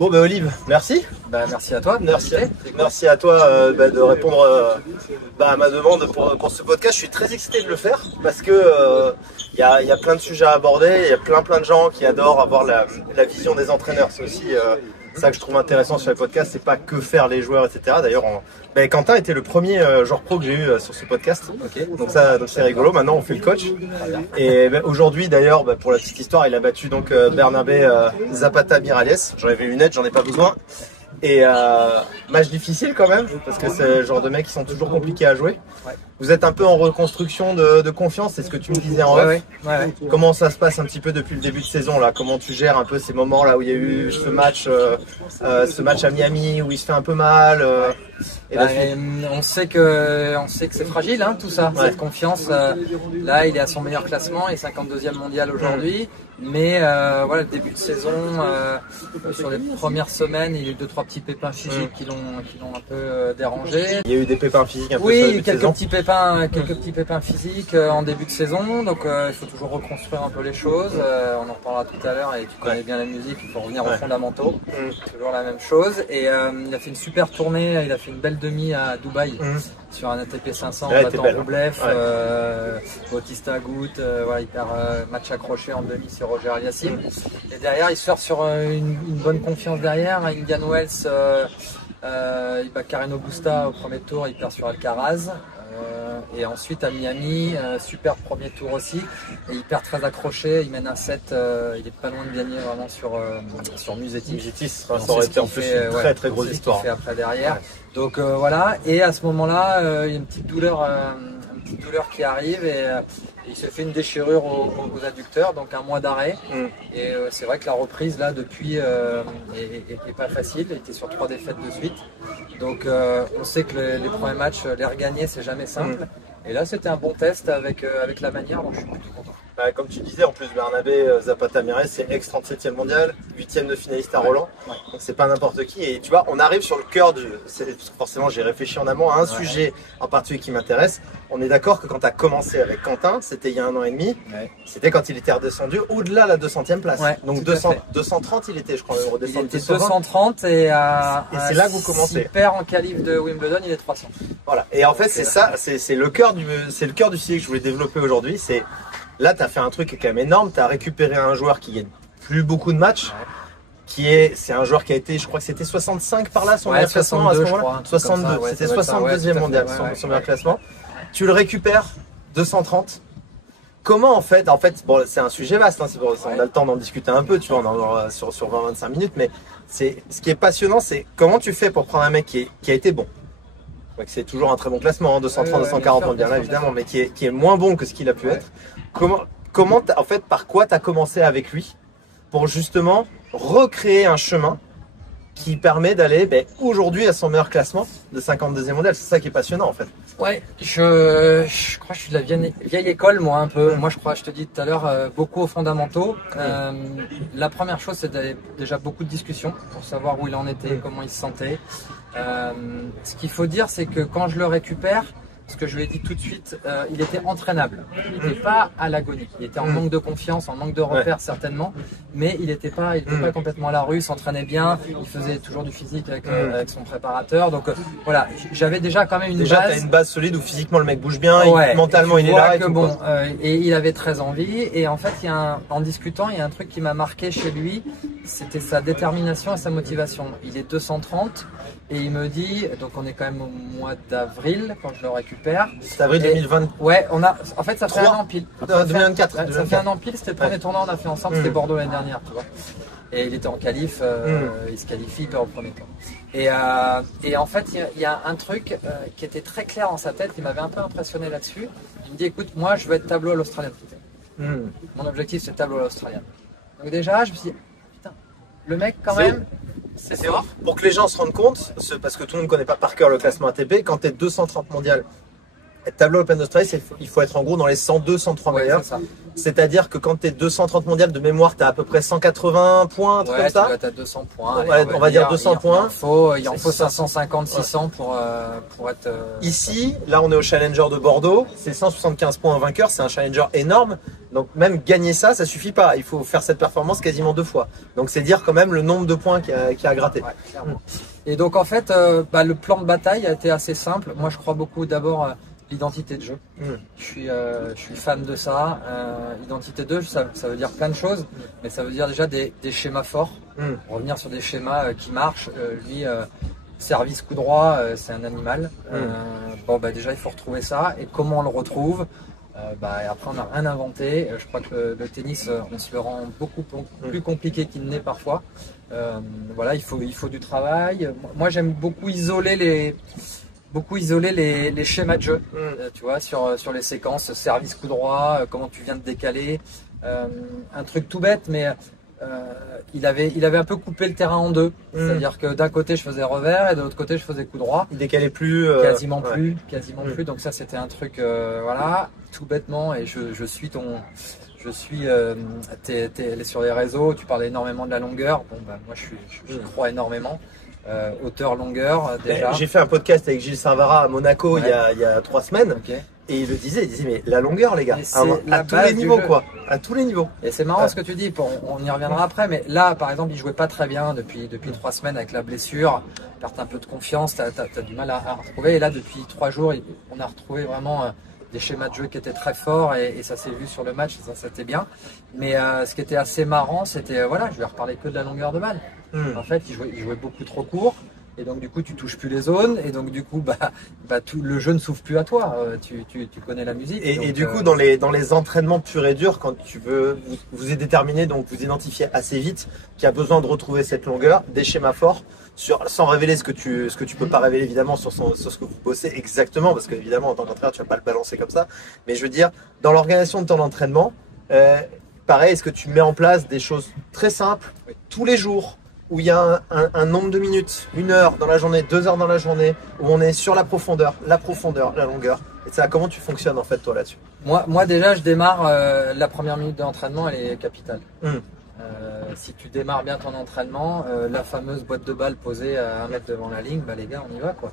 Bon bah Olive, merci. Merci à toi. Merci à toi de répondre à ma demande pour ce podcast. Je suis très excité de le faire parce que y a plein de sujets à aborder. Il y a plein de gens qui adorent avoir la vision des entraîneurs. C'est aussi ça que je trouve intéressant sur les podcasts. C'est pas que faire les joueurs, etc. D'ailleurs, Quentin était le premier joueur pro que j'ai eu sur ce podcast. Okay. Donc c'est rigolo. Maintenant on fait le coach. Et aujourd'hui d'ailleurs, pour la petite histoire, il a battu donc Bernabé Zapata Miralles. J'en avais une aide, j'en ai pas besoin. Et match difficile quand même, parce que c'est le genre de mecs qui sont toujours compliqués à jouer. Ouais. Vous êtes un peu en reconstruction de confiance, c'est ce que tu me disais en off. Ouais. Comment ça se passe un petit peu depuis le début de saison là? Comment tu gères un peu ces moments là où il y a eu ce match à Miami où il se fait un peu mal on sait que c'est fragile tout ça, cette confiance. Là il est à son meilleur classement et 52e mondial aujourd'hui. Mais le début de saison, sur les premières semaines, il y a eu 2-3 petits pépins physiques qui l'ont un peu dérangé. Il y a eu des pépins physiques un peu sur le début de saison. Quelques petits pépins physiques en début de saison. Donc il faut toujours reconstruire un peu les choses. On en reparlera tout à l'heure et tu connais bien la musique, il faut revenir aux fondamentaux. Toujours la même chose. Et il a fait une super tournée, il a fait une belle demi à Dubaï. Sur un ATP 500 en battant Roublev, Bautista Agut, il perd match accroché en demi sur Roger Aliassime. Et derrière il sort sur une bonne confiance derrière. À Indian Wells, il bat Carreno Busta au premier tour, il perd sur Alcaraz. Et ensuite à Miami, super premier tour aussi, et il perd très accroché, il mène un 7, il est pas loin de gagner vraiment sur Musetti. Ça aurait été en plus une très grosse histoire. Ce qu'il fait après derrière. Donc voilà, et à ce moment-là, il y a une petite douleur qui arrive et il se fait une déchirure aux adducteurs, donc un mois d'arrêt. Et c'est vrai que la reprise là depuis est pas facile, il était sur 3 défaites de suite. Donc on sait que les premiers matchs, les regagner c'est jamais simple. Et là c'était un bon test avec la manière, donc je suis plutôt content. Comme tu disais, en plus Bernabé Zapata Miralles, c'est ex-37e mondial, 8e de finaliste à Roland, donc c'est pas n'importe qui. Et tu vois, on arrive sur le cœur forcément j'ai réfléchi en amont à un sujet en particulier qui m'intéresse. On est d'accord que quand tu as commencé avec Quentin, c'était il y a 1 an et demi, c'était quand il était redescendu au-delà de la 200e place. Donc 230 il était, je crois, redescendu. Il était 230 et c'est là que vous commencez. S'il perd en qualif de Wimbledon, il est 300. Voilà. Et en fait, c'est ça, c'est le cœur du sujet que je voulais développer aujourd'hui. C'est là, tu as fait un truc qui est quand même énorme. Tu as récupéré un joueur qui gagne plus beaucoup de matchs. C'est un joueur qui a été, je crois que c'était 65 par là, son meilleur classement à ce moment-là. 62, c'était 62e mondial, son meilleur classement. Tu le récupères, 230. Comment en fait, bon, c'est un sujet vaste, on a le temps d'en discuter un peu, tu vois, on en aura sur 20-25 minutes, mais ce qui est passionnant, c'est comment tu fais pour prendre un mec qui a été bon. C'est toujours un très bon classement, 230, 240 mondial évidemment, mais qui est moins bon que ce qu'il a pu être. Comment en fait, par quoi tu as commencé avec lui pour justement recréer un chemin qui permet d'aller aujourd'hui à son meilleur classement de 52e mondial? C'est ça qui est passionnant en fait. Ouais, je crois que je suis de la vieille école moi un peu. Moi je te dis tout à l'heure, beaucoup aux fondamentaux. La première chose c'est déjà beaucoup de discussions pour savoir où il en était, comment il se sentait. Ce qu'il faut dire c'est que quand je le récupère, ce que je lui ai dit tout de suite, il était entraînable. Il n'était pas à l'agonie. Il était en manque de confiance, en manque de repères certainement, mais il n'était pas complètement à la rue. Il s'entraînait bien. Il faisait toujours du physique avec son préparateur. Donc voilà, j'avais déjà quand même une base. Déjà, tu as une base solide où physiquement le mec bouge bien, mentalement il est là. Et il avait très envie. Et en fait, en discutant, il y a un truc qui m'a marqué chez lui, c'était sa détermination et sa motivation. Il est 230. Et il me dit, donc on est quand même au mois d'avril quand je le récupère. C'est avril 2020. Ouais, en fait ça fait 1 an pile. 2024. Ça fait 1 an pile, c'était le premier tournoi qu'on a fait ensemble, c'était Bordeaux l'année dernière, tu vois. Et il était en qualif, il se qualifie, il perd au premier tour. Et en fait, il y a un truc qui était très clair dans sa tête, qui m'avait un peu impressionné là-dessus. Il me dit, écoute, moi je veux être tableau à l'Australian. Mon objectif c'est tableau à l'Australian. Donc déjà, je me suis dit, putain, le mec quand même... C'est fort. Pour que les gens se rendent compte, parce que tout le monde ne connaît pas par cœur le classement ATP, quand tu es 230 mondial, être tableau Open d'Australie, il faut être en gros dans les 102, 103 meilleurs. C'est-à-dire que quand tu es 230 mondial de mémoire, tu as à peu près 180 points, comme ça. Tu as 200 points. On va dire 200 points. Il en faut 550, 600 pour être... Ici, là on est au Challenger de Bordeaux, c'est 175 points en vainqueur, c'est un Challenger énorme. Donc même gagner ça, ça suffit pas. Il faut faire cette performance quasiment 2 fois. Donc c'est dire quand même le nombre de points qu'il y a à gratter. Ouais, clairement. Et donc en fait, le plan de bataille a été assez simple. Moi je crois beaucoup d'abord l'identité de jeu. Je suis fan de ça. Identité de jeu, ça veut dire plein de choses, mais ça veut dire déjà des schémas forts. Revenir sur des schémas qui marchent. Service coup droit, c'est un animal. Déjà il faut retrouver ça. Et comment on le retrouve? Et après on n'a rien inventé. Je crois que le tennis, on se le rend beaucoup plus compliqué qu'il n'est parfois. Il faut du travail. Moi j'aime beaucoup isoler les schémas de jeu, tu vois, sur les séquences, service coup droit, comment tu viens de décaler. Un truc tout bête, mais il avait un peu coupé le terrain en deux. C'est-à-dire que d'un côté je faisais revers et de l'autre côt je faisais coup droit. Il décalait plus. Quasiment plus. Donc ça c'était un truc, tout bêtement. Et je suis t'es sur les réseaux, tu parlais énormément de la longueur. Moi je crois énormément. Hauteur, longueur, déjà. J'ai fait un podcast avec Gilles Savara à Monaco il y a 3 semaines. Okay. Et il disait mais la longueur les gars, à tous les niveaux quoi, à tous les niveaux. Et c'est marrant ce que tu dis, on y reviendra après, mais là par exemple il jouait pas très bien depuis 3 semaines avec la blessure, perte un peu de confiance, t'as du mal à retrouver, et là depuis 3 jours on a retrouvé vraiment des schémas de jeu qui étaient très forts et ça s'est vu sur le match, ça c'était bien. Mais ce qui était assez marrant c'était, je vais reparler que de la longueur de balle. En fait il jouait beaucoup trop court. Et donc du coup tu touches plus les zones et donc du coup le jeu ne s'ouvre plus à toi. Tu connais la musique. Et du coup dans les entraînements purs et durs, quand tu veux vous êtes déterminé, donc vous identifiez assez vite qu'il y a besoin de retrouver cette longueur, des schémas forts, sans révéler ce que tu peux pas révéler évidemment sur ce que vous bossez exactement, parce qu'évidemment en tant qu'entraîneur tu vas pas le balancer comme ça. Mais je veux dire dans l'organisation de ton entraînement, pareil, est-ce que tu mets en place des choses très simples tous les jours? Où il y a un nombre de minutes, 1 heure dans la journée, 2 heures dans la journée, où on est sur la profondeur, la longueur. Et ça, comment tu fonctionnes en fait toi là-dessus? Moi déjà, je démarre, la première minute d'entraînement, elle est capitale. Si tu démarres bien ton entraînement, la fameuse boîte de balles posée à 1 mètre devant la ligne, les gars, on y va quoi.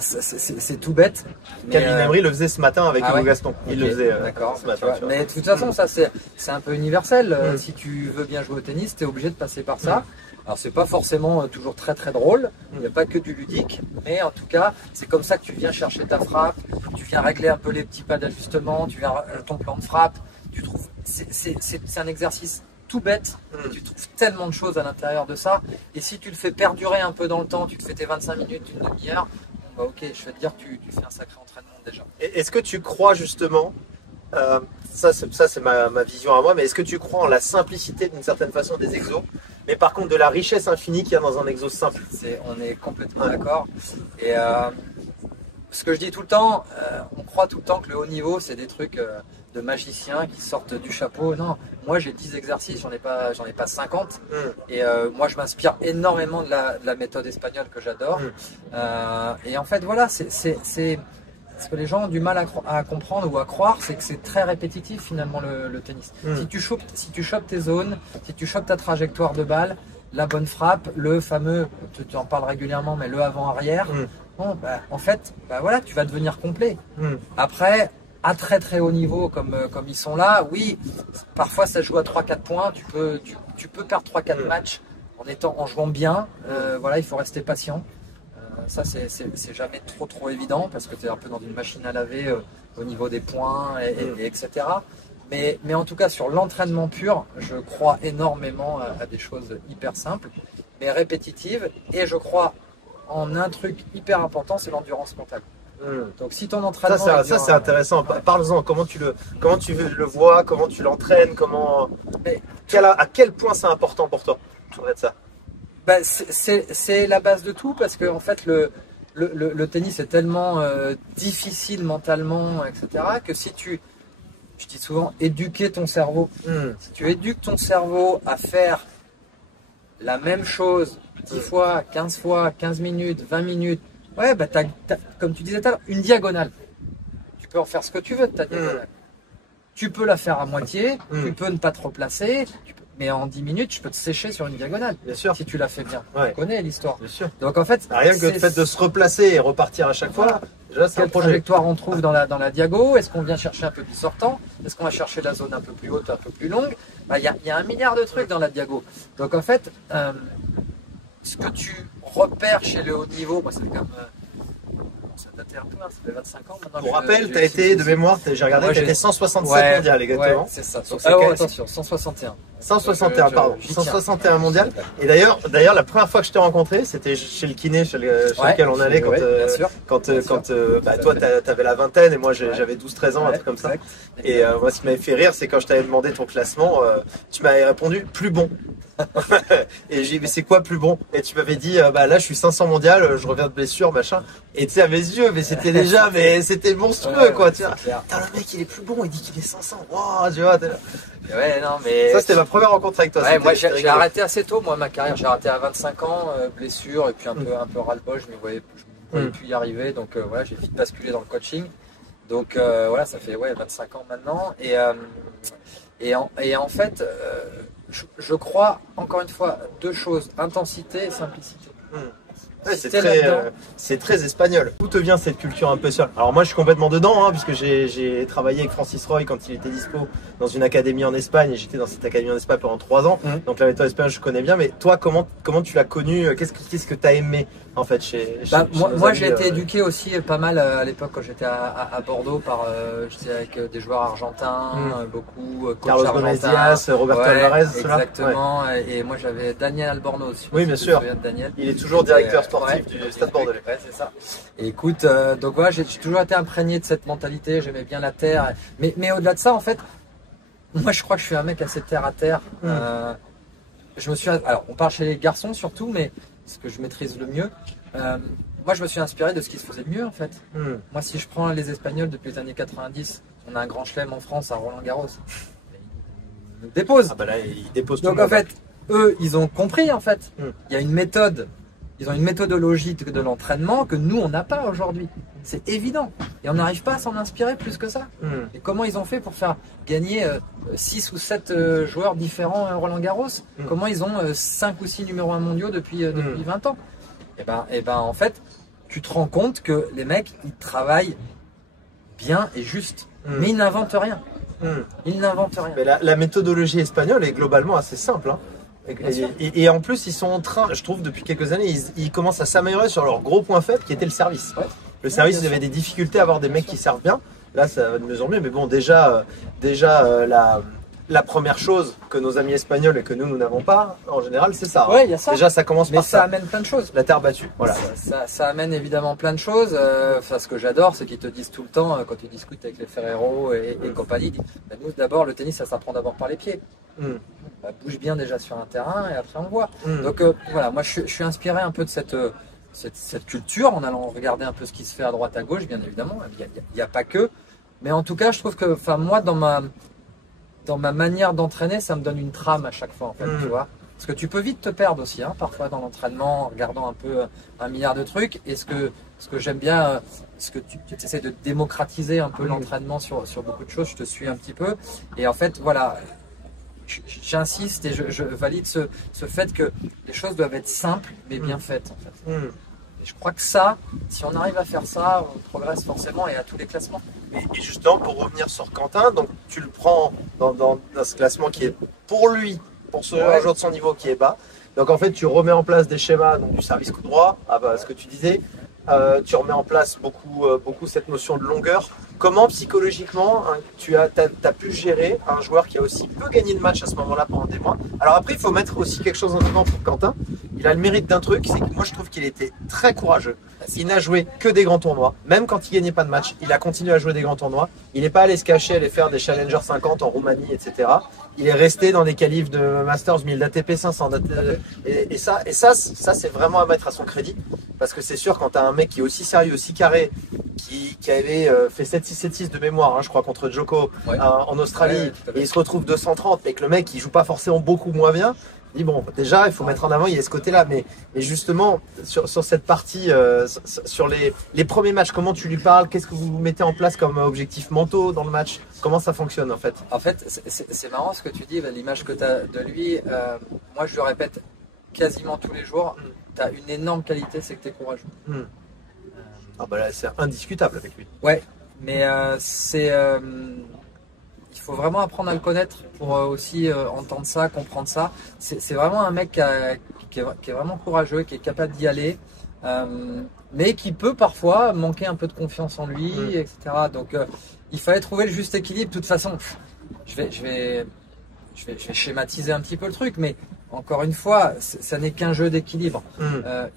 C'est tout bête. Calvin Emery le faisait ce matin avec Hugo Gaston. Il le faisait ce matin. Mais de toute façon, ça c'est un peu universel. Si tu veux bien jouer au tennis, tu es obligé de passer par ça. Alors c'est pas forcément toujours très très drôle, il n'y a pas que du ludique, mais en tout cas c'est comme ça que tu viens chercher ta frappe, tu viens régler un peu les petits pas d'ajustement, tu viens ton plan de frappe, tu trouves c'est un exercice tout bête, et tu trouves tellement de choses à l'intérieur de ça, et si tu le fais perdurer un peu dans le temps, tu te fais tes 25 minutes, une demi-heure, ok, je vais te dire que tu fais un sacré entraînement déjà. Est-ce que tu crois justement, ça c'est ma vision à moi, mais est-ce que tu crois en la simplicité d'une certaine façon des exos, mais par contre de la richesse infinie qu'il y a dans un exo simple? On est complètement d'accord. Et ce que je dis tout le temps, on croit tout le temps que le haut niveau c'est des trucs de magiciens qui sortent du chapeau. Non, moi j'ai 10 exercices, j'en ai pas 50. Et moi je m'inspire énormément de la méthode espagnole que j'adore. Et en fait voilà, c'est ce que les gens ont du mal à comprendre ou à croire, c'est que c'est très répétitif finalement le tennis. Si tu chopes tes zones, si tu chopes ta trajectoire de balle, la bonne frappe, le fameux, tu en parles régulièrement, mais le avant-arrière, en fait, voilà, tu vas devenir complet. Après, à très très haut niveau comme ils sont là, oui, parfois ça joue à 3-4 points, tu peux perdre 3-4 matchs en jouant bien, il faut rester patient. Ça c'est jamais trop évident parce que tu es un peu dans une machine à laver au niveau des points etc. Mais en tout cas sur l'entraînement pur, je crois énormément à des choses hyper simples mais répétitives, et je crois en un truc hyper important, c'est l'endurance mentale. Donc si ton entraînement ça c'est intéressant, parle-en, comment tu le vois, comment tu l'entraînes, à quel point c'est important pour toi de ça? C'est la base de tout, parce que en fait le tennis est tellement difficile mentalement, etc., que je dis souvent, éduquer ton cerveau. Si tu éduques ton cerveau à faire la même chose 10 fois, 15 fois, 15 minutes, 20 minutes, t'as, comme tu disais tout à l'heure, une diagonale. Tu peux en faire ce que tu veux de ta diagonale. Tu peux la faire à moitié, tu peux ne pas te replacer, mais en 10 minutes, je peux te sécher sur une diagonale. Bien sûr. Si tu l'as fait bien. Tu connais l'histoire. Bien sûr. Donc en fait, rien que le fait de se replacer et repartir à chaque fois, Déjà, c'est un quelle projet. trajectoire on trouve dans la diago. Est-ce qu'on vient chercher un peu plus sortant? Est-ce qu'on va chercher la zone un peu plus haute, un peu plus longue? Il y a un milliard de trucs dans la diago. Donc en fait, ce que tu repères chez le haut niveau, moi ça fait quand même... ça datait un peu, hein, ça fait 25 ans maintenant. Pour rappel, tu as été de mémoire, j'ai regardé, tu as été 167 mondial exactement. Ouais, c'est ça. Donc, Attention, 161. 161, pardon. 161 mondial. Et d'ailleurs, la première fois que je t'ai rencontré, c'était chez le kiné chez lequel on allait quand toi, tu avais la vingtaine et moi, j'avais 12-13 ans, un truc comme ça. Et moi, ce qui m'avait fait rire, c'est quand je t'avais demandé ton classement, tu m'avais répondu plus bon. Et j'ai dit, mais c'est quoi plus bon? Et tu m'avais dit, là, je suis 500 mondial, je reviens de blessure, machin. Et tu sais, à mes yeux, mais c'était déjà, mais c'était monstrueux, quoi. Tu vois, le mec, il est plus bon, il dit qu'il est 500. Wow, tu vois, ouais, non, mais... Ça, c'était ma première rencontre avec toi. Ouais, moi, j'ai arrêté assez tôt, moi, ma carrière. J'ai arrêté à 25 ans, blessure, et puis un peu ras-le-bol, je ne me voyais plus y arriver. Donc, voilà, j'ai vite basculé dans le coaching. Donc, voilà, ça fait 25 ans maintenant. Et en fait, je crois, encore une fois, deux choses, intensité et simplicité. Ouais, c'est très espagnol. D'où te vient cette culture un peu seule? Alors moi je suis complètement dedans, hein, puisque j'ai travaillé avec Francis Roy quand il était dispo dans une académie en Espagne et j'étais dans cette académie en Espagne pendant 3 ans. Donc la méthode espagnole je connais bien, mais toi comment tu l'as connue? Qu'est-ce que tu as aimé en fait chez moi j'ai été éduqué aussi pas mal à l'époque quand j'étais à Bordeaux par j'étais avec des joueurs argentins, beaucoup Carlos Gomez Diaz, Roberto Alvarez, exactement. Et moi j'avais Daniel Albornoz. Oui, bien sûr. Il est toujours directeur sportif du Stade Bordelais. Ouais, c'est ça. Et écoute, donc voilà, j'ai toujours été imprégné de cette mentalité. J'aimais bien la terre, mais au-delà de ça, en fait, moi je crois que je suis un mec assez terre à terre. Alors on parle chez les garçons surtout, mais ce que je maîtrise le mieux. Moi, je me suis inspiré de ce qui se faisait de mieux, en fait. Moi, si je prends les Espagnols depuis les années 90, on a un grand chelem en France à Roland-Garros. Ils nous déposent. Ah bah là, ils déposent tout Donc, le monde. en fait, eux, ils ont compris, en fait. Il y a une méthode. Ils ont une méthodologie de l'entraînement que nous, on n'a pas aujourd'hui. C'est évident. Et on n'arrive pas à s'en inspirer plus que ça. Et comment ils ont fait pour faire gagner 6 ou 7 joueurs différents à Roland-Garros? Comment ils ont 5 ou 6 numéros 1 mondiaux depuis 20 ans? Et ben, en fait, tu te rends compte que les mecs, ils travaillent bien et juste. Mais ils n'inventent rien. Ils n'inventent rien. Mais la méthodologie espagnole est globalement assez simple, hein. Et en plus, ils sont en train, je trouve, depuis quelques années, ils commencent à s'améliorer sur leur gros point faible qui était le service. Le service, ils avaient des difficultés à avoir des mecs qui servent bien. Là, ça va de mieux en mieux. Mais bon, déjà la première chose que nos amis espagnols et que nous n'avons pas, en général, c'est ça. Ouais, il y a ça. Déjà, ça commence par ça. Mais ça amène plein de choses. La terre battue. Voilà. Ça amène évidemment plein de choses. Enfin, ce que j'adore, c'est qu'ils te disent tout le temps, quand tu discutes avec les Ferrero et compagnie, nous, d'abord, le tennis, ça s'apprend d'abord par les pieds. Bouge bien déjà sur un terrain et après on voit. Donc voilà, moi je suis inspiré un peu de cette culture en allant regarder un peu ce qui se fait à droite à gauche, bien évidemment. Il n'y a pas que. Mais en tout cas, je trouve que moi, dans ma manière d'entraîner, ça me donne une trame à chaque fois, en fait, tu vois. Parce que tu peux vite te perdre aussi, hein, parfois dans l'entraînement, en regardant un peu un milliard de trucs. Et ce que j'aime bien, ce que tu essaies de démocratiser un peu l'entraînement sur beaucoup de choses, je te suis un petit peu. Et en fait, voilà, j'insiste et je valide ce fait que les choses doivent être simples, mais bien faites, en fait. Et je crois que ça, si on arrive à faire ça, on progresse forcément et à tous les classements. Et justement, pour revenir sur Quentin, donc tu le prends dans ce classement qui est pour lui, pour ce joueur de son niveau qui est bas. Donc en fait, tu remets en place des schémas, donc du service coup droit, ce que tu disais. Tu remets en place beaucoup cette notion de longueur. Comment psychologiquement tu as pu gérer un joueur qui a aussi peu gagné de match à ce moment-là pendant des mois? Alors après, il faut mettre aussi quelque chose en avant pour Quentin. Il a le mérite d'un truc, c'est que moi je trouve qu'il était très courageux. Il n'a joué que des grands tournois. Même quand il gagnait pas de match, il a continué à jouer des grands tournois. Il n'est pas allé se cacher, aller faire des Challenger 50 en Roumanie, etc. Il est resté dans des qualifs de Masters 1000, d'ATP 500. Et ça c'est vraiment à mettre à son crédit. Parce que c'est sûr, quand tu as un mec qui est aussi sérieux, aussi carré, qui avait fait 7-6, 7-6 de mémoire, je crois, contre Djoko en Australie, et il se retrouve 230, et que le mec, il joue pas forcément beaucoup moins bien, il dit bon, déjà, il faut mettre en avant, il y a ce côté-là. Mais justement, sur cette partie, sur les premiers matchs, comment tu lui parles? Qu'est-ce que vous mettez en place comme objectifs mentaux dans le match? Comment ça fonctionne, en fait? En fait, c'est marrant ce que tu dis, l'image que tu as de lui. Moi, je le répète quasiment tous les jours. Tu as une énorme qualité, c'est que tu es courageux. Ah bah là, c'est indiscutable avec lui. Ouais, mais il faut vraiment apprendre à le connaître pour aussi entendre ça, comprendre ça. C'est vraiment un mec qui est vraiment courageux, qui est capable d'y aller, mais qui peut parfois manquer un peu de confiance en lui, etc. Donc il fallait trouver le juste équilibre. De toute façon, je vais schématiser un petit peu le truc, mais encore une fois, ça n'est qu'un jeu d'équilibre.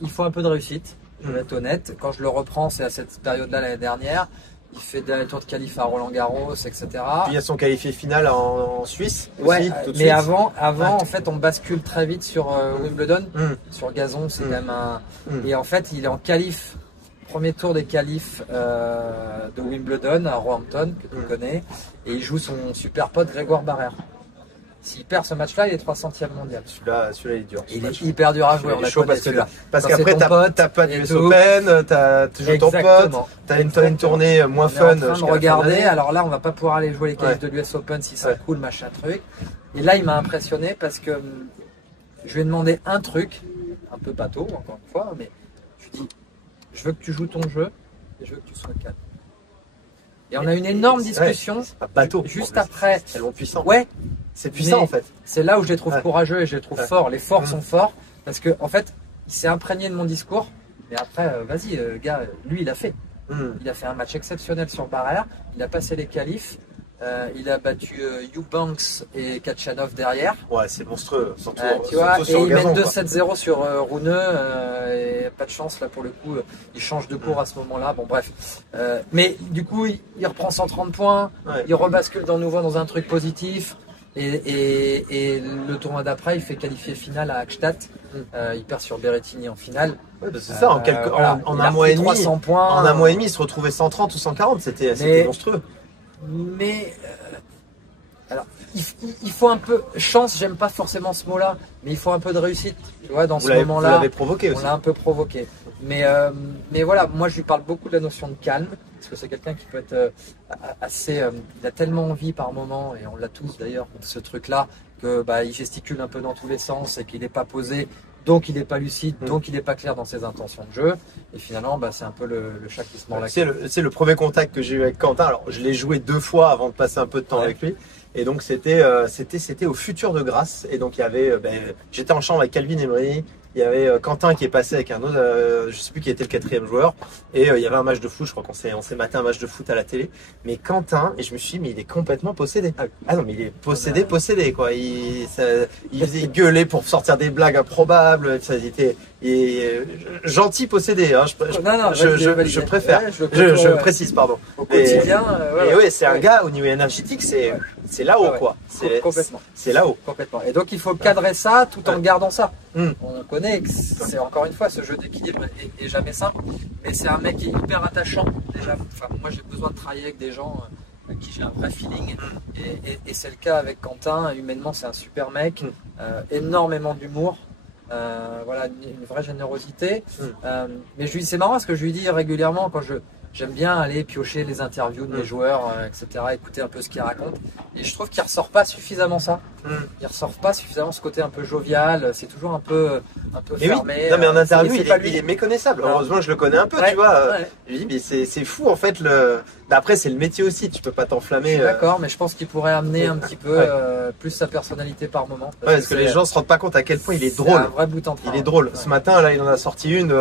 Il faut un peu de réussite, je vais être honnête. Quand je le reprends, c'est à cette période-là l'année dernière. Il fait des tours de qualif à Roland Garros, etc. Puis il y a son qualifié final en Suisse aussi, ouais, tout de mais suite. avant en fait, on bascule très vite sur Wimbledon. Sur gazon, c'est quand même un... Et en fait, il est en qualif, premier tour des qualifs de Wimbledon à Roehampton, que tu connais. Et il joue son super pote Grégoire Barrère. S'il perd ce match-là, il est 300e mondial. Celui-là, il est dur. Il est hyper dur à jouer. On a chaud parce qu'après, t'as pas d'US Open, t'as toujours ton pote, t'as une tournée moins fun. On est en train de regarder. Alors là, on va pas pouvoir aller jouer les qualifs de l'US Open si ça coule, machin truc. Et là, il m'a impressionné parce que je lui ai demandé un truc, un peu bateau, encore une fois, mais je lui ai dit, je veux que tu joues ton jeu et je veux que tu sois calme. Et on a une énorme discussion. C'est pas bateau. Juste après. C'est tellement puissant. Ouais. C'est puissant en fait. C'est là où je les trouve courageux et je les trouve forts. Les forts sont forts parce que en fait, il s'est imprégné de mon discours. Mais après, vas-y, gars, lui, il a fait. Il a fait un match exceptionnel sur Barrère. Il a passé les qualifs. Il a battu Eubanks et Kachanov derrière. Ouais, c'est monstrueux. Surtout, tu vois, surtout sur et il gazon, mène 2-7-0 sur Rune. Et pas de chance là pour le coup. Il change de cours à ce moment-là. Bon, bref. Mais du coup, il reprend 130 points. Il rebascule nouveau dans un truc positif. Et le tournoi d'après, il fait qualifier finale à Hackstatt. Il perd sur Berrettini en finale. Ouais, c'est ça, en un mois et demi. 300 points. En un mois et demi, il se retrouvait 130 ou 140. C'était monstrueux. Mais alors, il faut un peu chance. J'aime pas forcément ce mot-là, mais il faut un peu de réussite. Tu vois, dans ce moment-là, vous l'avez provoqué aussi. On l'a un peu provoqué. Mais voilà, moi je lui parle beaucoup de la notion de calme, parce que c'est quelqu'un qui peut être assez... il a tellement envie par moment, et on l'a tous d'ailleurs, ce truc-là, que il gesticule un peu dans tous les sens et qu'il n'est pas posé, donc il n'est pas lucide, donc il n'est pas clair dans ses intentions de jeu. Et finalement, c'est un peu le chat qui se mord la queue. C'est le premier contact que j'ai eu avec Quentin. Alors, je l'ai joué 2 fois avant de passer un peu de temps avec lui. Et donc, c'était au Futur de Grasse. Et donc, il y avait, j'étais en chambre avec Calvin Emery. Il y avait Quentin qui est passé avec un autre, je sais plus qui était le 4e joueur. Et il y avait un match de foot, je crois qu'on s'est maté un match de foot à la télé. Mais Quentin, et je me suis dit, mais il est complètement possédé. Ah non, mais il est possédé quoi. Il gueulait pour sortir des blagues improbables. Il était gentil possédé. Hein. Je préfère. Je précise, pardon. Au quotidien. Et oui, c'est un gars au niveau énergétique, c'est là-haut quoi. Complètement. C'est là-haut. Complètement. Et donc il faut cadrer ça tout en gardant ça. On connaît que c'est encore une fois ce jeu d'équilibre est jamais simple, mais c'est un mec qui est hyper attachant déjà. Enfin, moi j'ai besoin de travailler avec des gens avec qui j'ai un vrai feeling et c'est le cas avec Quentin. Humainement c'est un super mec, énormément d'humour, voilà une vraie générosité. Mais c'est marrant parce que je lui dis régulièrement quand j'aime bien aller piocher les interviews de mes joueurs, etc., écouter un peu ce qu'ils racontent. Et je trouve qu'il ne ressort pas suffisamment ça. Il ne ressort pas suffisamment ce côté un peu jovial. C'est toujours un peu fermé. Oui. Non, mais en interview, il est méconnaissable. Non. Heureusement, je le connais un peu, tu vois. Je dis, mais c'est fou, en fait. Après, c'est le métier aussi. Tu peux pas t'enflammer. D'accord, mais je pense qu'il pourrait amener un petit peu plus sa personnalité par moment. Parce que les gens se rendent pas compte à quel point il est drôle. Un vrai bout en train. Il est drôle. Ce matin, là, il en a sorti une.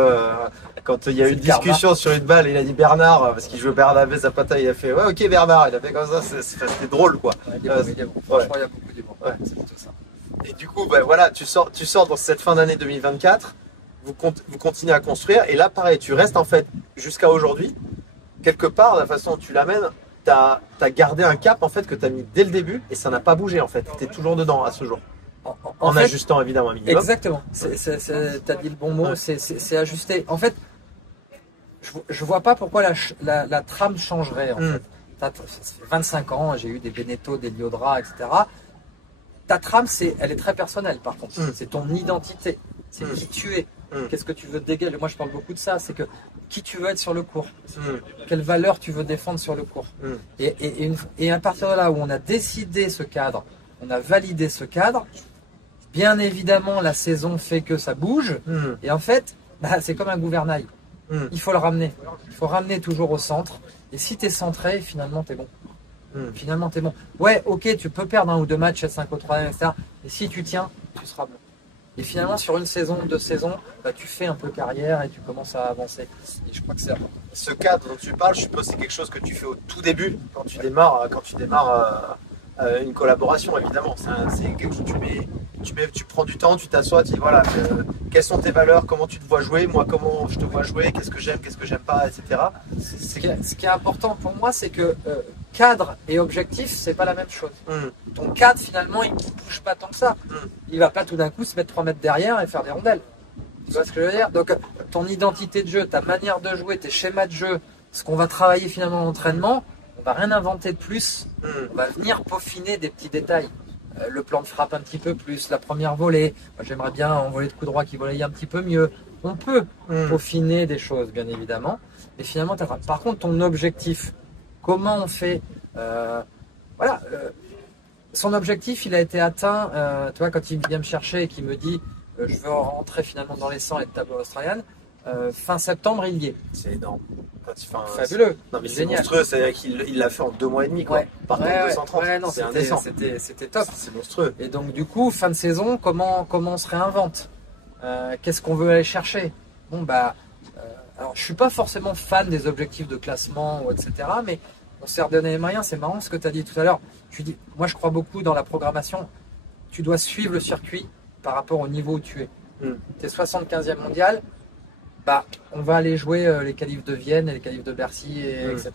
Quand il y a eu une discussion sur une balle, il a dit Bernard, parce qu'il joue Bernard Zapata, il a fait ouais, ok Bernard, il a fait comme ça, c'était drôle quoi. Il est bon. Je crois qu'il y a beaucoup d'humour. C'est plutôt ça. Et du coup, voilà, tu sors dans cette fin d'année 2024, vous continuez à construire, et là pareil, tu restes en fait jusqu'à aujourd'hui, quelque part, la façon dont tu l'amènes, t'as gardé un cap en fait que t'as mis dès le début, et ça n'a pas bougé en fait, t'es toujours dedans à ce jour. En fait, ajustant évidemment un minimum. Exactement, t'as dit le bon mot, c'est ajusté. En fait, je vois pas pourquoi la trame changerait en fait. Ça fait 25 ans, j'ai eu des Beneteau, des Liodra, etc. Ta trame, elle est très personnelle par contre. C'est ton identité, c'est qui tu es, qu'est-ce que tu veux dégager. Moi je parle beaucoup de ça, c'est que qui tu veux être sur le court, quelle valeur tu veux défendre sur le court. Et à partir de là où on a décidé ce cadre, on a validé ce cadre, bien évidemment la saison fait que ça bouge, et en fait c'est comme un gouvernail. il faut le ramener. Il faut ramener toujours au centre. Et si tu es centré, finalement, tu es bon. Finalement, tu es bon. Ouais, ok, tu peux perdre 1 ou 2 matchs à 5 au 3e, etc. Et si tu tiens, tu seras bon. Et finalement, sur une saison, 2 saisons, bah, tu fais un peu carrière et tu commences à avancer. Et je crois que c'est important. Ce cadre dont tu parles, je suppose, c'est quelque chose que tu fais au tout début, quand tu démarres une collaboration, évidemment. C'est quelque chose que tu prends du temps, tu t'assois, tu dis voilà, quelles sont tes valeurs, comment tu te vois jouer, moi comment je te vois jouer, qu'est-ce que j'aime pas, etc. Ce qui est important pour moi, c'est que cadre et objectif, c'est pas la même chose. Ton cadre, finalement, il ne bouge pas tant que ça. Il va pas tout d'un coup se mettre 3 mètres derrière et faire des rondelles. Tu vois ce que je veux dire? Donc, ton identité de jeu, ta manière de jouer, tes schémas de jeu, ce qu'on va travailler finalement en entraînement, on va rien inventer de plus. On va venir peaufiner des petits détails. Le plan de frappe un petit peu plus, la première volée. J'aimerais bien en volée de coup droit qui volaille un petit peu mieux. On peut peaufiner des choses, bien évidemment. Mais finalement, par contre, ton objectif, comment on fait voilà. Son objectif, il a été atteint. Tu vois, quand il vient me chercher et qu'il me dit je veux rentrer finalement dans les 100 et de tableau australienne, fin septembre, il y est. C'est énorme. Fabuleux. Non, mais c'est monstrueux, c'est-à-dire qu'il l'a fait en 2 mois et demi, quoi. Par contre, 230. Non, c'était top. C'est monstrueux. Et donc, du coup, fin de saison, comment on se réinvente? Qu'est-ce qu'on veut aller chercher? Bon, bah, alors, je suis pas forcément fan des objectifs de classement, etc. Mais on s'est redonné les moyens. C'est marrant ce que tu as dit tout à l'heure. Tu dis, moi, je crois beaucoup dans la programmation. Tu dois suivre le circuit par rapport au niveau où tu es. Tu es 75e mondial. Bah, on va aller jouer les qualifs de Vienne et les qualifs de Bercy, etc.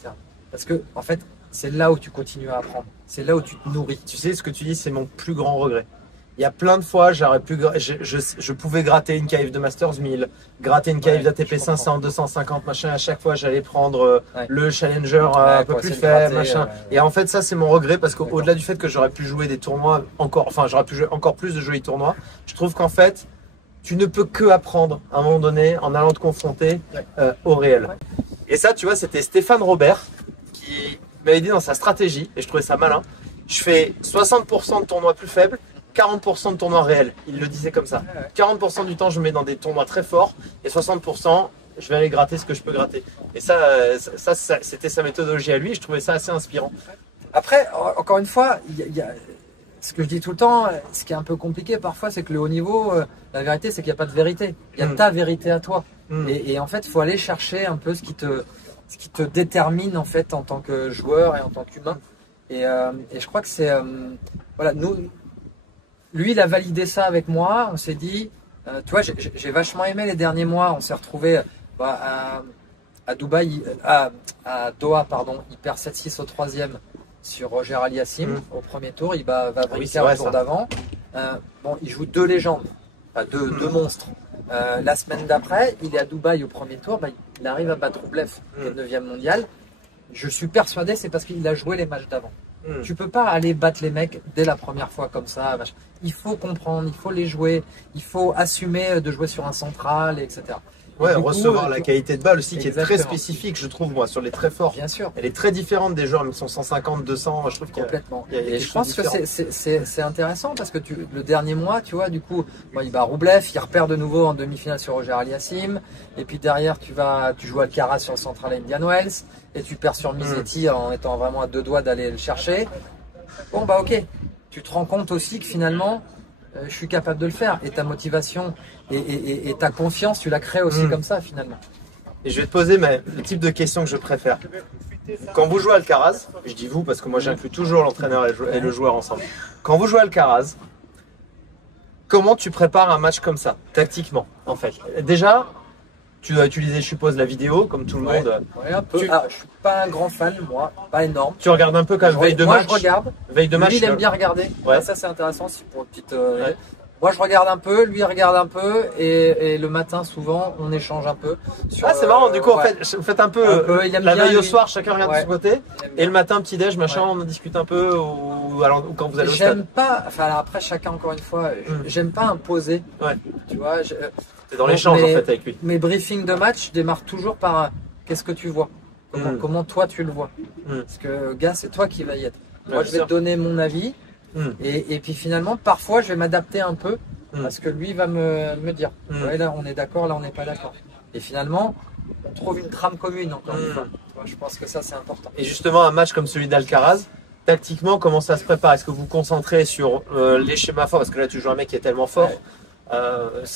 Parce que, en fait, c'est là où tu continues à apprendre. C'est là où tu te nourris. Tu sais, ce que tu dis, c'est mon plus grand regret. Il y a plein de fois, je pouvais gratter une qualif de Masters 1000, gratter une qualif d'ATP 500, 250, machin. À chaque fois, j'allais prendre le challenger un peu plus faible, machin. Et en fait, ça, c'est mon regret parce qu'au-delà du fait que j'aurais pu jouer des tournois j'aurais pu jouer encore plus de jolis tournois, je trouve qu'en fait, tu ne peux que apprendre à un moment donné en allant te confronter au réel. Et ça, tu vois, c'était Stéphane Robert qui m'avait dit dans sa stratégie, et je trouvais ça malin, je fais 60% de tournois plus faibles, 40% de tournois réels. Il le disait comme ça. 40% du temps, je me mets dans des tournois très forts, et 60%, je vais aller gratter ce que je peux gratter. Et ça c'était sa méthodologie à lui, et je trouvais ça assez inspirant. Après, encore une fois, il y a ce que je dis tout le temps, ce qui est un peu compliqué parfois, c'est que le haut niveau, la vérité, c'est qu'il n'y a pas de vérité. Il y a ta vérité à toi. Et en fait, il faut aller chercher un peu ce qui te détermine en fait en tant que joueur et en tant qu'humain. Et je crois que c'est voilà, lui, il a validé ça avec moi. On s'est dit, tu vois, j'ai vachement aimé les derniers mois. On s'est retrouvé à Dubaï, à Doha, pardon. Il perd 7-6 au 3e. Sur Roger Aliassime au premier tour, il va Wawrinka au tour d'avant. Bon, il joue 2 légendes, enfin deux monstres. La semaine d'après, il est à Dubaï au premier tour, il arrive à battre Rublev, le 9e mondial. Je suis persuadé, c'est parce qu'il a joué les matchs d'avant. Tu peux pas aller battre les mecs dès la première fois comme ça. Il faut comprendre, il faut les jouer, il faut assumer de jouer sur un central, etc. Ouais, recevoir la qualité de balle aussi qui est très spécifique, je trouve, moi, sur les très forts. Bien sûr. Elle est très différente des joueurs, mais ils sont 150, 200, je trouve qu'il y a complètement. Et je pense que c'est intéressant parce que le dernier mois, tu vois, du coup, il bat Rublev, il repère de nouveau en demi-finale sur Roger Aliassime, et puis derrière, tu joues Alcaraz sur le central Indian Wells, et tu perds sur Musetti en étant vraiment à 2 doigts d'aller le chercher. Bon, bah ok, tu te rends compte aussi que finalement, je suis capable de le faire. Et ta motivation et ta confiance, tu la crées aussi comme ça finalement. Et je vais te poser le type de question que je préfère. Quand vous jouez à Alcaraz, je dis vous parce que moi j'inclus toujours l'entraîneur et le joueur ensemble. Quand vous jouez à Alcaraz, comment tu prépares un match comme ça, tactiquement en fait? Déjà, tu dois utiliser, je suppose, la vidéo comme tout le monde. Ouais, un peu. Je suis pas un grand fan, moi, pas énorme. Tu regardes un peu quand même veille de match. Moi, je regarde. Veille de match. Lui, il aime bien regarder. Ouais. Ça, c'est intéressant aussi pour une petite. Moi, je regarde un peu, lui, il regarde un peu, et le matin, souvent, on échange un peu. C'est marrant. Du coup, en fait, vous faites un peu la veille au soir, chacun regarde de son côté, et le matin, petit déj, machin, on en discute un peu, ou quand vous allez au stade. J'aime pas. Enfin, alors après, chacun encore une fois, j'aime pas imposer. Ouais. Tu vois. T'es dans l'échange en fait avec lui. Mes briefings de match démarrent toujours par qu'est-ce que tu vois, comment toi tu le vois. Parce que gars, c'est toi qui vas y être. Moi, je vais te donner mon avis. Et puis finalement, parfois, je vais m'adapter un peu à ce que lui va me dire. Ouais, là, on est d'accord, là, on n'est pas d'accord. Et finalement, on trouve une trame commune encore une fois. Moi, je pense que ça c'est important. Et justement, un match comme celui d'Alcaraz, tactiquement, comment ça se prépare? Est-ce que vous vous concentrez sur les schémas forts? Parce que là, tu joues un mec qui est tellement fort.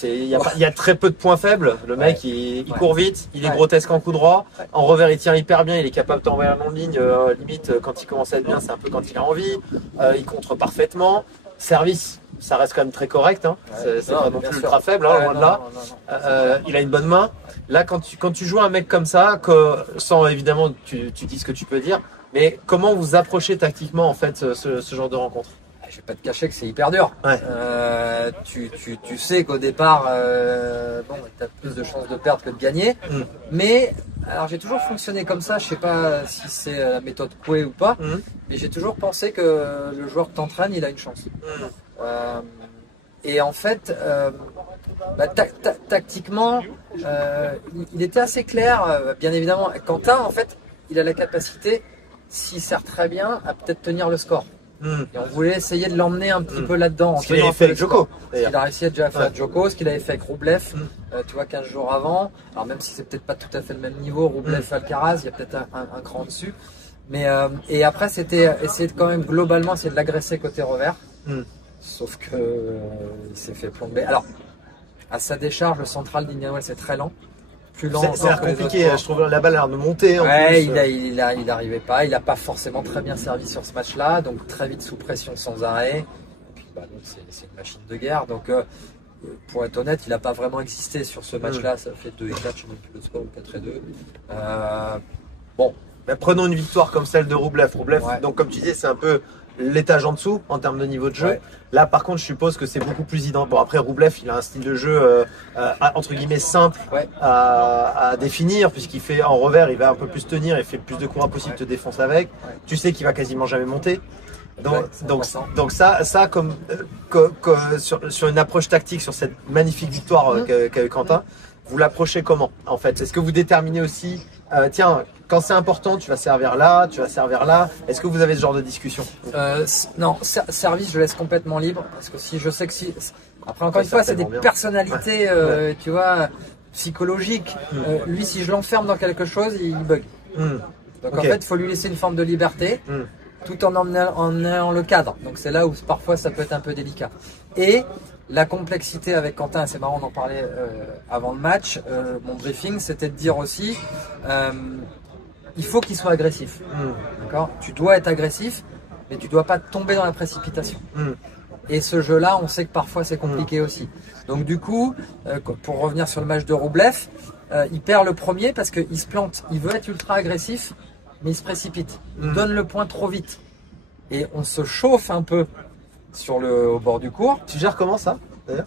Il y a très peu de points faibles. Le mec, il court vite, il est grotesque en coup droit. En revers, il tient hyper bien. Il est capable de t'envoyer un long de ligne. Limite, quand il commence à être bien, c'est un peu quand il a envie. Il contre parfaitement. Service, ça reste quand même très correct. Hein. C'est pas non plus ultra faible, hein, loin de là. Il a une bonne main. Là, quand tu joues un mec comme ça, sans évidemment, tu dis ce que tu peux dire, mais comment vous approchez tactiquement en fait ce genre de rencontre? Je vais pas te cacher que c'est hyper dur. Ouais. Tu sais qu'au départ, bon, tu as plus de chances de perdre que de gagner. Mais alors j'ai toujours fonctionné comme ça. Je sais pas si c'est la méthode Coué ou pas, mais j'ai toujours pensé que le joueur que t'entraînes, il a une chance. Et en fait, tactiquement, il était assez clair. Bien évidemment, Quentin, en fait, il a la capacité, s'il sert très bien, à peut-être tenir le score. Et on voulait essayer de l'emmener un petit peu là-dedans. Ce qu'il avait fait avec Djoko. Il a réussi à déjà faire avec Djoko, ce qu'il avait fait avec Roublev, tu vois, 15 jours avant. Alors même si c'est peut-être pas tout à fait le même niveau, Roublev, Alcaraz, il y a peut-être un cran dessus. Mais et après, c'était essayer de quand même globalement essayer de l'agresser côté revers. Sauf que il s'est fait plomber. Alors, à sa décharge, le central d'Indian Wells c'est très lent. Plus lent. C'est compliqué, je trouve la balle a l'air de monter. Ouais, il n'arrivait pas. Il n'a pas forcément très bien servi sur ce match-là. Donc très vite sous pression sans arrêt. Et puis c'est une machine de guerre. Donc pour être honnête, il n'a pas vraiment existé sur ce match-là. Ça fait 2-4, je ne sais même plus le score, ou 4-2. Bon. Mais prenons une victoire comme celle de Roublev. Donc comme tu disais, c'est un peu l'étage en dessous en termes de niveau de jeu. Là par contre je suppose que c'est beaucoup plus identique. Bon après Roublev il a un style de jeu entre guillemets simple à définir, puisqu'il fait en revers, il va un peu plus tenir, il fait plus de coups impossibles, te défonce avec. Tu sais qu'il va quasiment jamais monter. Donc ça comme sur une approche tactique sur cette magnifique victoire qu'a eu Quentin, vous l'approchez comment en fait? Est-ce que vous déterminez aussi tiens, quand c'est important, tu vas servir là, tu vas servir là. Est-ce que vous avez ce genre de discussion? Non, service, je laisse complètement libre. Parce que si je sais que si. Après, encore une fois, c'est des personnalités, tu vois, psychologiques. Lui, si je l'enferme dans quelque chose, il bug. Donc en fait, il faut lui laisser une forme de liberté, tout en emmenant le cadre. Donc c'est là où parfois ça peut être un peu délicat. Et la complexité avec Quentin, c'est marrant, on en parlait avant le match, mon briefing, c'était de dire aussi, il faut qu'il soit agressif. D'accord ? Tu dois être agressif, mais tu dois pas tomber dans la précipitation. Et ce jeu-là, on sait que parfois c'est compliqué aussi. Donc du coup, pour revenir sur le match de Roublev, il perd le premier parce qu'il se plante. Il veut être ultra agressif, mais il se précipite. Il donne le point trop vite. Et on se chauffe un peu au bord du court. Tu gères comment ça d'ailleurs?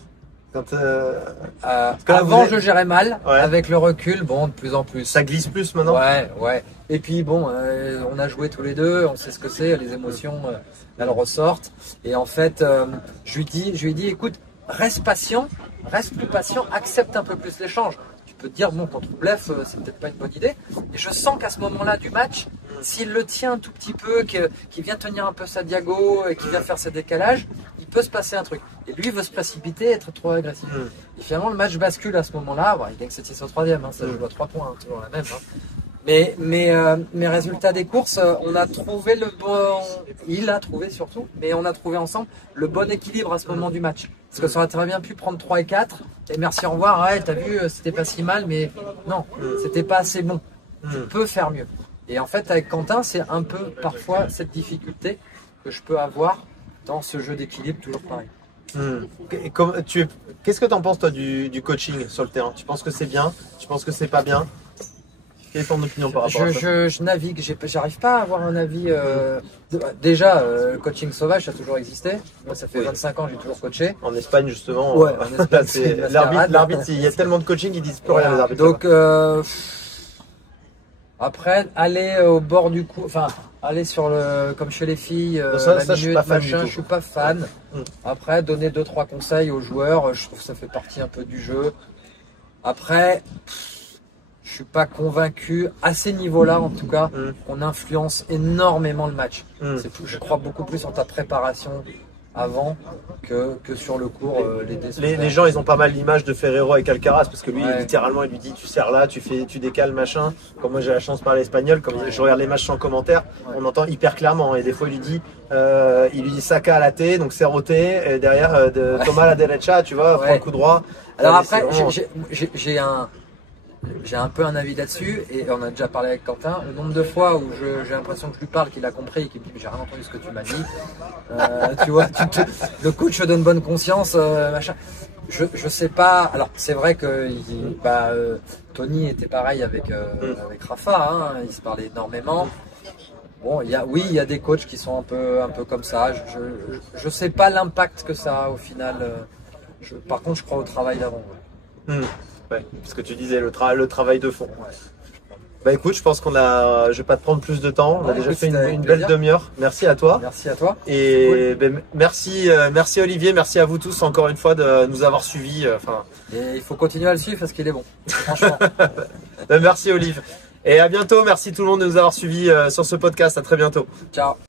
Avant, je gérais mal. Avec le recul, bon, de plus en plus. Ça glisse plus maintenant? Ouais. Et puis bon, on a joué tous les deux, on sait ce que c'est, les émotions, elles ressortent. Et en fait, je lui dis, écoute, reste patient, reste plus patient, accepte un peu plus l'échange. Tu peux te dire, bon, contre Roublev, c'est peut-être pas une bonne idée. Et je sens qu'à ce moment-là du match, s'il le tient un tout petit peu, qu'il vient tenir un peu sa diago et qu'il vient faire ses décalages, il peut se passer un truc. Et lui veut se précipiter, être trop agressif. Et finalement, le match bascule à ce moment-là. Bon, il gagne 7-6 au troisième, ça joue à 3 points, toujours la même. Mais résultat des courses, on a trouvé il a trouvé surtout, mais on a trouvé ensemble le bon équilibre à ce moment du match. Parce que ça aurait très bien pu prendre 3 et 4, et merci, au revoir, ouais, t'as vu, c'était pas si mal, mais non, c'était pas assez bon. Tu peux faire mieux. Et en fait, avec Quentin, c'est un peu parfois cette difficulté que je peux avoir dans ce jeu d'équilibre, toujours pareil. Qu'est-ce que tu en penses, toi, du coaching sur le terrain? Tu penses que c'est bien? Tu penses que c'est pas bien? Quelle est ton opinion par rapport à ça? Je navigue, j'arrive pas à avoir un avis. Déjà, le coaching sauvage, ça a toujours existé. Moi, ça fait 25 ans que j'ai toujours coaché. En Espagne, justement. Ouais, en Espagne, l'arbitre, il y a tellement de coaching qu'ils disent plus rien les arbitres. Donc, après, aller au bord du coup, enfin, aller sur comme chez les filles, je suis pas fan je suis pas fan. Après, donner 2-3 conseils aux joueurs, je trouve que ça fait partie un peu du jeu. Après, je suis pas convaincu, à ces niveaux-là en tout cas, qu'on influence énormément le match. Je crois beaucoup plus en ta préparation avant que sur le court, les dés sont Les faits. gens, ils ont pas mal l'image de Ferrero avec Alcaraz parce que lui, Ouais. littéralement, il lui dit tu serres là, tu décales, machin. Comme moi, j'ai la chance de parler espagnol, comme je regarde les matchs sans commentaire, on entend hyper clairement. Et des fois, il lui dit Saka à la T, donc serre au T, et derrière Thomas à la derecha, tu vois, prend le coup droit. Alors Mais après, c'est vraiment- j'ai un peu un avis là-dessus, et on a déjà parlé avec Quentin. Le nombre de fois où j'ai l'impression que je lui parle, qu'il a compris et qu'il me dit mais j'ai rien entendu ce que tu m'as dit. Tu vois, le coach donne bonne conscience, machin. Je sais pas. Alors c'est vrai que Tony était pareil avec Rafa, hein, ils se parlaient énormément. Bon, il y a des coachs qui sont un peu comme ça. Je sais pas l'impact que ça a au final. Par contre, je crois au travail d'avant. Ouais. Ouais, parce que tu disais le travail de fond. Bah écoute, je pense je vais pas te prendre plus de temps. On a déjà fait une belle demi-heure. Merci à toi. Merci à toi. Et ben, merci Olivier, merci à vous tous encore une fois de nous avoir suivis. Et il faut continuer à le suivre parce qu'il est bon. Franchement. Merci Olive. Et à bientôt. Merci tout le monde de nous avoir suivis sur ce podcast. À très bientôt. Ciao.